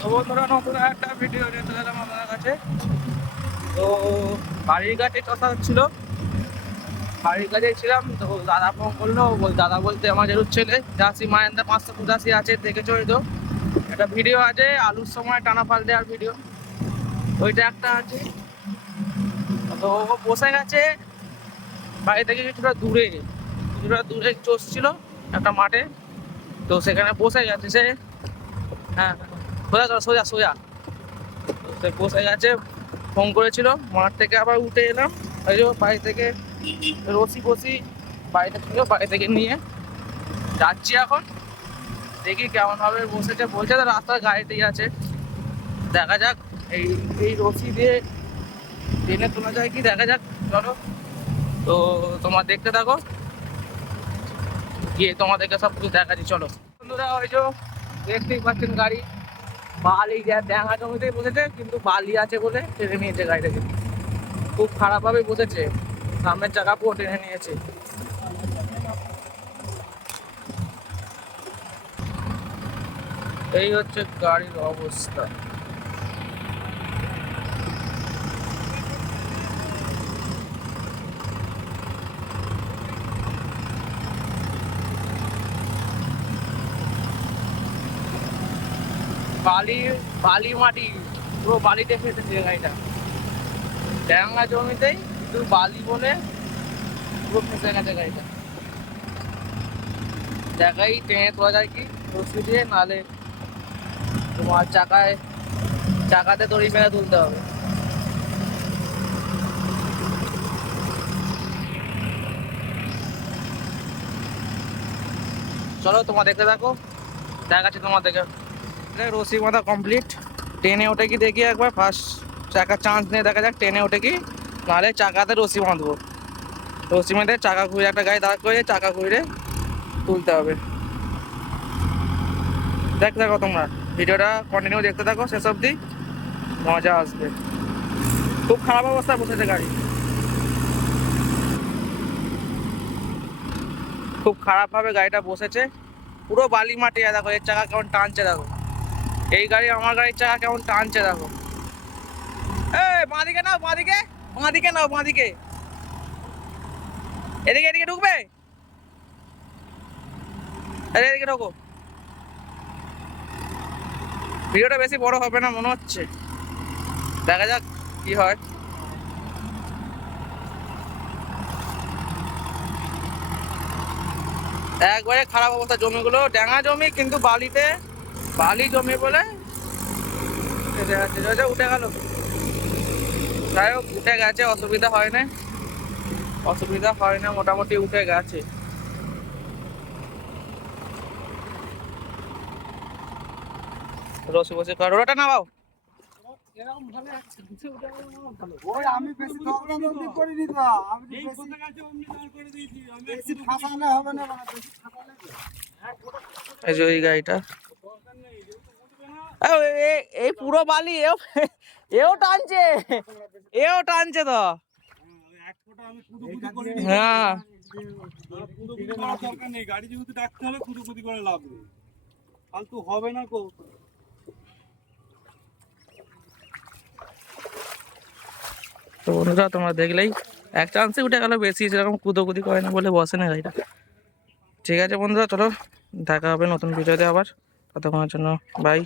তো বন্ধুরা, নতুন একটা ভিডিও নিয়ে চলে এলাম আপনার কাছে। তো বাড়ির কাছে কথা হচ্ছিল, বাড়ির কাছে ছিলাম। তো দাদা ফোন করলো, দাদা বলতে আমার যেরুর ছেলে চাষি মায়েন্দা 585 আছে, দেখেছো? তো একটা ভিডিও আছে আলুর সময় টানা ফাল দেওয়ার ভিডিও, ওইটা একটা আছে। তো ও বসে গেছে বাড়ি থেকে কিছুটা দূরে চষছিল একটা মাঠে। তো সেখানে বসে গেছে সে। হ্যাঁ, সোজা চলো, সোজা সোজা। তো সে বসে গেছে, ফোন করেছিল। মাঠ থেকে আবার উঠে এলাম, ওই যে বাড়ি থেকে রশি বাড়িতে ছিল, বাড়ি থেকে নিয়ে যাচ্ছি এখন। দেখি কেমন হবে বসেছে, বলছে তো রাস্তার গাড়িতেই আছে। দেখা যাক এই এই রশি দিয়ে টেনে তোলা যায় কি, দেখা যাক। চলো, তো তোমার দেখতে থাকো, গিয়ে তোমাদেরকে সব কিছু দেখাচ্ছি। চলো বন্ধুরা, ওই যে দেখতেই পাচ্ছেন গাড়ি বালি দেখা জমিতেই বসেছে, কিন্তু বালি আছে বলে টেনে নিয়েছে গাড়িটাকে। খুব খারাপভাবে বসেছে, সামনের চাকা পুরো টেনে নিয়েছে। এই হচ্ছে গাড়ির অবস্থা। বালি বালি মাটি, পুরো বালিতে ফেসেছে গাড়িটা, ড্যাঙ্গা জমিতেই, কিন্তু বালি বলে পুরো ফেসে গেছে গাড়িটা। জায়গায় টেনে তোলা যায় কি রশি দিয়ে, নাহলে তোমার চাকাতে দড়ি মেরে তুলতে হবে। চলো তোমার দেখতে থাকো, দেখাচ্ছি তোমাদেরকে। রশি বাঁধা কমপ্লিট, টেনে ওঠে কি দেখি একবার। ফার্স্ট চাকা চান্স নিয়ে দেখা যাক টেনে ওঠে কি, নাহলে চাকাতে রশি বাঁধবো। রশি বেঁধে চাকা ঘুরে একটা গাড়ি দাঁড় করে চাকা ঘুরে তুলতে হবে। দেখতে থাকো তোমরা, ভিডিওটা কন্টিনিউ দেখতে থাকো, শেষ অবধি মজা আসবে। খুব খারাপ অবস্থায় বসেছে গাড়ি, খুব খারাপভাবে গাড়িটা বসেছে। পুরো বালি মাটি, দেখো এর চাকা কেমন টানছে, দেখো এই গাড়ি আমার গাড়ির চাকা কেমন টানছে দেখো। এই বাঁদিকে নাও, বাঁদিকে নাও, বাঁদিকে। এদিকে ঢুকবে, এদিকে ঢোকো। ভিডিওটা বেশি বড় হবে না মনে হচ্ছে, দেখা যাক কি হয়। একবারে খারাপ অবস্থা জমিগুলো, ড্যাঙা জমি কিন্তু বালি জমি বলে উঠে গেল। যাই হোক, উঠে গেছে, অসুবিধা হয় না, মোটামুটি উঠে গেছে। রসি বসে রোডাটা নামাও। আমি বেশি দৌড়াদৌড়ি করিনি তো, আমি বেশি ফাঁসালে হবে না, বেশি ফাঁসালে এই যে ওই গাড়িটা, এই পুরো বালি এও টানছে তো। হ্যাঁ, দরকার নেই, গাড়ি যেহেতু ডাকতে হবে কুদুকুদি করে লাভ নেই, ফালতু হবে না কো। তো বন্ধুরা, তোমরা দেখলেই এক চান্সে উঠে গেল, বেশি সেরকম কুদোকুদি করে না বলে বসে না গাড়িটা। ঠিক আছে বন্ধুরা, চলো দেখা হবে নতুন ভিডিওতে আবার, ততক্ষণের জন্য বাই।